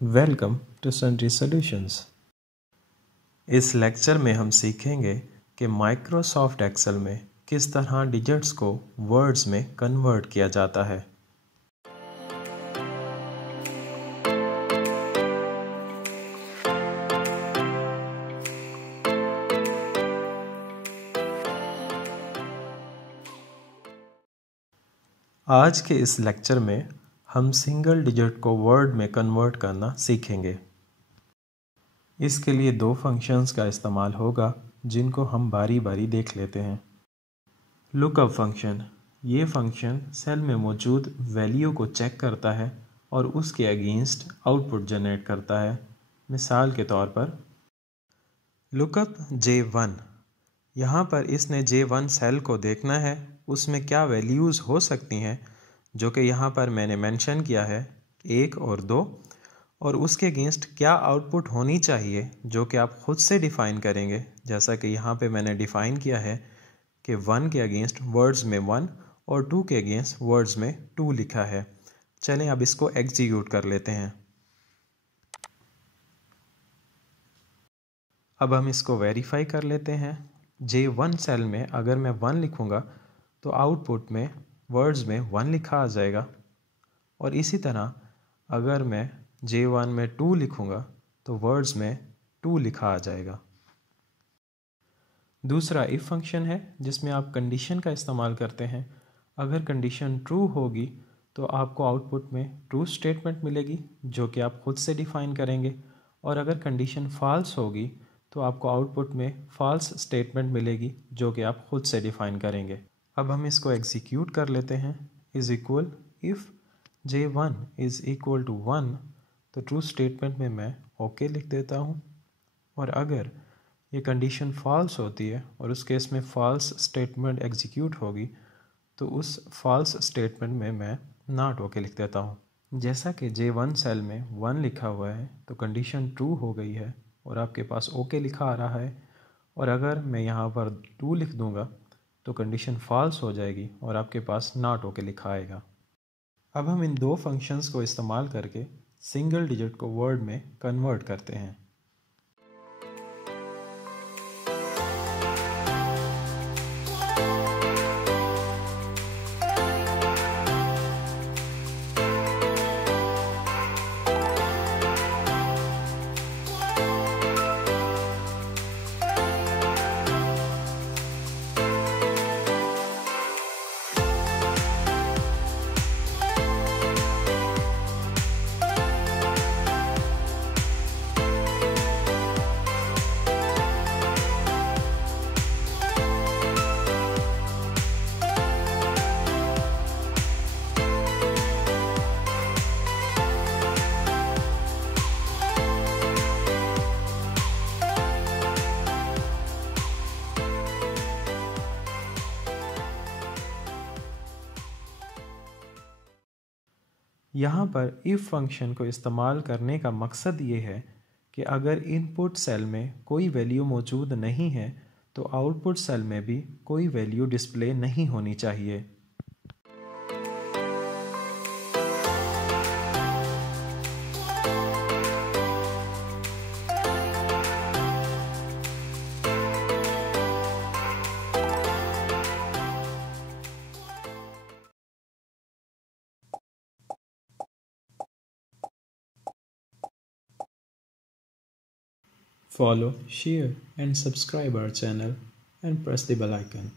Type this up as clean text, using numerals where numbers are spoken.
Welcome to sundry solutions. इस lecture में हम सीखेंगे कि माइक्रोसॉफ्ट एक्सेल में किस तरह डिजिट्स को वर्ड्स में कन्वर्ट किया जाता है। आज के इस लेक्चर में हम सिंगल डिजिट को वर्ड में कन्वर्ट करना सीखेंगे। इसके लिए दो फंक्शंस का इस्तेमाल होगा जिनको हम बारी बारी देख लेते हैं। लुकअप फंक्शन, ये फंक्शन सेल में मौजूद वैल्यू को चेक करता है और उसके अगेंस्ट आउटपुट जनरेट करता है। मिसाल के तौर पर लुकअप J1, यहाँ पर इसने J1 सेल को देखना है उसमें क्या वैल्यूज़ हो सकती हैं, जो कि यहाँ पर मैंने मेंशन किया है 1 और 2, और उसके अगेंस्ट क्या आउटपुट होनी चाहिए जो कि आप खुद से डिफ़ाइन करेंगे। जैसा कि यहाँ पे मैंने डिफ़ाइन किया है कि 1 के अगेंस्ट वर्ड्स में 1 और 2 के अगेंस्ट वर्ड्स में 2 लिखा है। चलें अब इसको एग्जीक्यूट कर लेते हैं। अब हम इसको वेरीफाई कर लेते हैं। J1 सेल में अगर मैं 1 लिखूँगा तो आउटपुट में वर्ड्स में 1 लिखा आ जाएगा, और इसी तरह अगर मैं J1 में 2 लिखूँगा तो वर्ड्स में 2 लिखा आ जाएगा। दूसरा इफ फंक्शन है जिसमें आप कंडीशन का इस्तेमाल करते हैं। अगर कंडीशन ट्रू होगी तो आपको आउटपुट में ट्रू स्टेटमेंट मिलेगी जो कि आप खुद से डिफ़ाइन करेंगे, और अगर कंडीशन फॉल्स होगी तो आपको आउटपुट में फॉल्स स्टेटमेंट मिलेगी जो कि आप खुद से डिफ़ाइन करेंगे। अब हम इसको एग्जीक्यूट कर लेते हैं। Is equal if J1 is equal to 1, तो ट्रू स्टेटमेंट में मैं ओके लिख देता हूँ, और अगर ये कंडीशन फॉल्स होती है और उस केस में फॉल्स स्टेटमेंट एग्जीक्यूट होगी तो उस फॉल्स स्टेटमेंट में मैं नॉट ओके लिख देता हूँ। जैसा कि J1 सेल में 1 लिखा हुआ है तो कंडीशन ट्रू हो गई है और आपके पास ओके लिखा आ रहा है, और अगर मैं यहाँ पर 2 लिख दूँगा तो कंडीशन फॉल्स हो जाएगी और आपके पास नॉट ओके लिखा आएगा। अब हम इन दो फंक्शंस को इस्तेमाल करके सिंगल डिजिट को वर्ड में कन्वर्ट करते हैं। यहाँ पर इफ़ फंक्शन को इस्तेमाल करने का मकसद ये है कि अगर इनपुट सेल में कोई वैल्यू मौजूद नहीं है तो आउटपुट सेल में भी कोई वैल्यू डिस्प्ले नहीं होनी चाहिए। Follow, share and subscribe our channel and press the bell icon.